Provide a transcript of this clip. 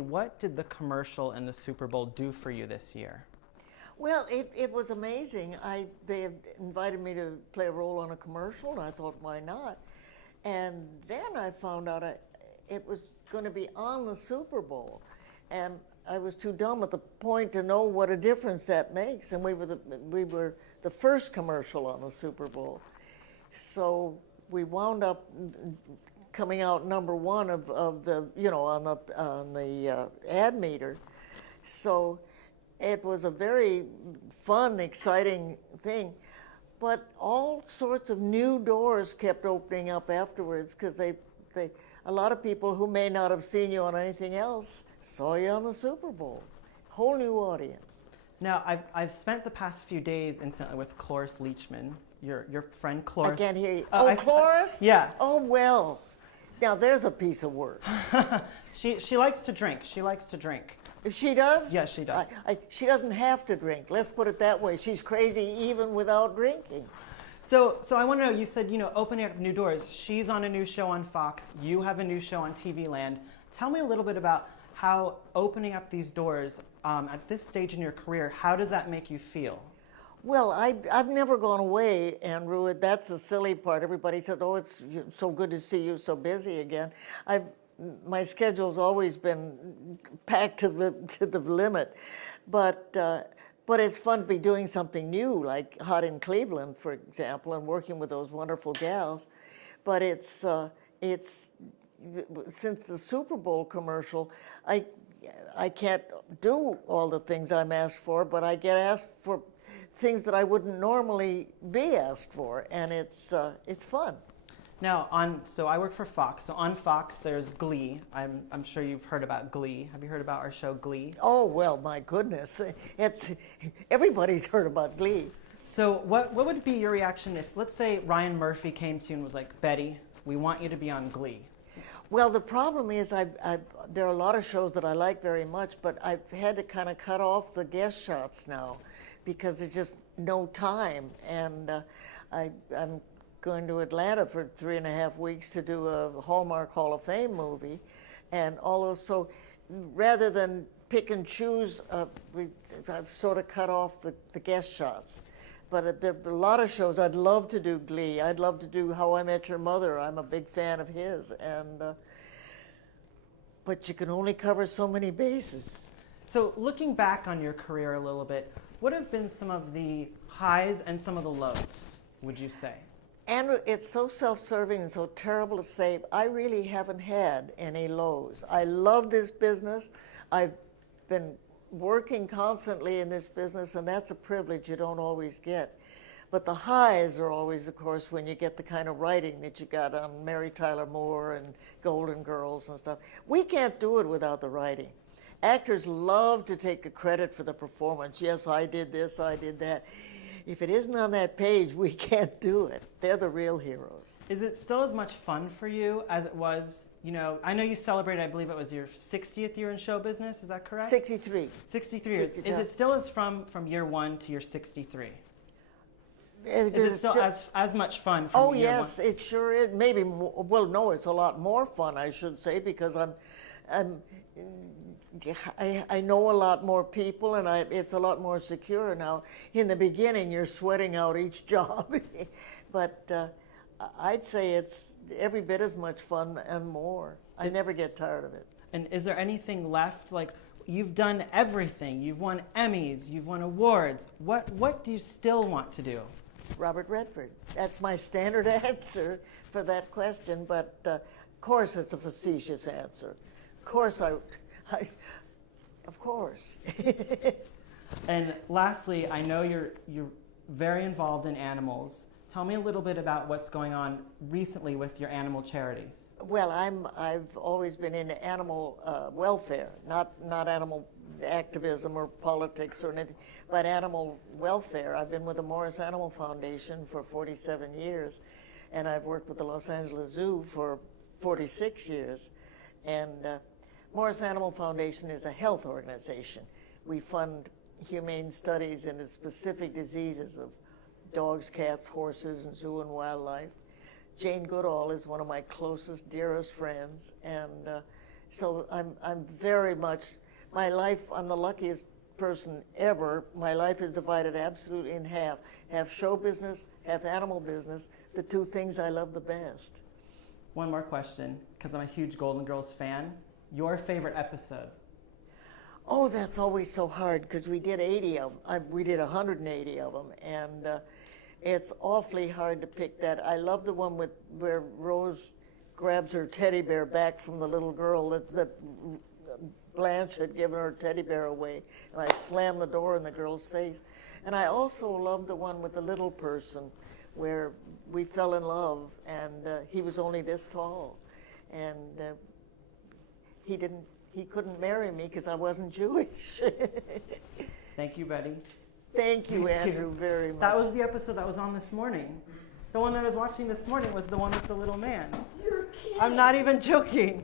What did the commercial and the Super Bowl do for you this year? Well, it was amazing. They had invited me to play a role on a commercial, and I thought, why not? And then I found out it was going to be on the Super Bowl, and I was too dumb at the point to know what a difference that makes. And we were the first commercial on the Super Bowl, so we wound up coming out number one of the on the ad meter. So it was a very fun, exciting thing, but all sorts of new doors kept opening up afterwards because a lot of people who may not have seen you on anything else saw you on the Super Bowl. Whole new audience. Now, I've spent the past few days incidentally with Cloris Leachman, your friend Cloris. I can't hear you. Cloris? Yeah. Oh, well. Now, there's a piece of work. She likes to drink. She likes to drink. She does? Yes, she does. She doesn't have to drink. Let's put it that way. She's crazy even without drinking. So I want to know, you said, opening up new doors. She's on a new show on Fox. You have a new show on TV Land. Tell me a little bit about how opening up these doors at this stage in your career, how does that make you feel? Well, I've never gone away, Andrew. That's the silly part. Everybody said, oh, it's so good to see you so busy again. My schedule's always been packed to the limit, but it's fun to be doing something new, like Hot in Cleveland, for example, and working with those wonderful gals. But it's since the Super Bowl commercial, I can't do all the things I'm asked for, but I get asked for things that I wouldn't normally be asked for, and it's fun. Now, so I work for Fox. So on Fox, there's Glee. I'm sure you've heard about Glee. Have you heard about our show Glee? Oh, well, my goodness. Everybody's heard about Glee. So what would be your reaction if, let's say, Ryan Murphy came to you and was like, Betty, we want you to be on Glee? Well, the problem is there are a lot of shows that I like very much, but I've had to kind of cut off the guest shots now because there's just no time. And I'm going to Atlanta for 3.5 weeks to do a Hallmark Hall of Fame movie. And so rather than pick and choose, I've sort of cut off the guest shots. But there are a lot of shows. I'd love to do Glee. I'd love to do How I Met Your Mother. I'm a big fan of his. But you can only cover so many bases. So looking back on your career a little bit, what have been some of the highs and some of the lows, would you say? Andrew, it's so self-serving and so terrible to say. I really haven't had any lows. I love this business. I've been working constantly in this business, and that's a privilege you don't always get. But the highs are always, of course, when you get the kind of writing that you got on Mary Tyler Moore and Golden Girls and stuff. We can't do it without the writing. Actors love to take the credit for the performance. Yes, I did this, I did that. If it isn't on that page, we can't do it. They're the real heroes. Is it still as much fun for you as it was? I know you celebrated, I believe it was your 60th year in show business, is that correct? 63. 63 years. 63. Is it still from year one to your 63? Is it still as much fun from year one? Oh, yes, it sure is. Maybe more, well, no, it's a lot more fun, I should say, because I know a lot more people, and it's a lot more secure now. In the beginning, you're sweating out each job, but I'd say it's every bit as much fun and more. I never get tired of it. And is there anything left? Like, you've done everything. You've won Emmys. You've won awards. What do you still want to do? Robert Redford. That's my standard answer for that question, but of course it's a facetious answer. Of course of course. And lastly, I know you're very involved in animals. Tell me a little bit about what's going on recently with your animal charities. Well, I've always been in animal welfare, not animal activism or politics or anything, but animal welfare. I've been with the Morris Animal Foundation for 47 years, and I've worked with the Los Angeles Zoo for 46 years. And Morris Animal Foundation is a health organization. We fund humane studies into specific diseases of dogs, cats, horses, and zoo and wildlife. Jane Goodall is one of my closest, dearest friends, and So I'm very much, my life, I'm the luckiest person ever. My life is divided absolutely in half. Half show business, half animal business, the two things I love the best. One more question, because I'm a huge Golden Girls fan. Your favorite episode? Oh, that's always so hard because we did 80 of them. We did 180 of them, and it's awfully hard to pick that. I love the one where Rose grabs her teddy bear back from the little girl that Blanche had given her teddy bear away, and I slammed the door in the girl's face. And I also love the one with the little person where we fell in love, and he was only this tall, and he couldn't marry me because I wasn't Jewish. Thank you, Betty. Thank you, Andrew, very much. That was the episode that was on this morning. The one that I was watching this morning was the one with the little man. You're kidding. I'm not even joking.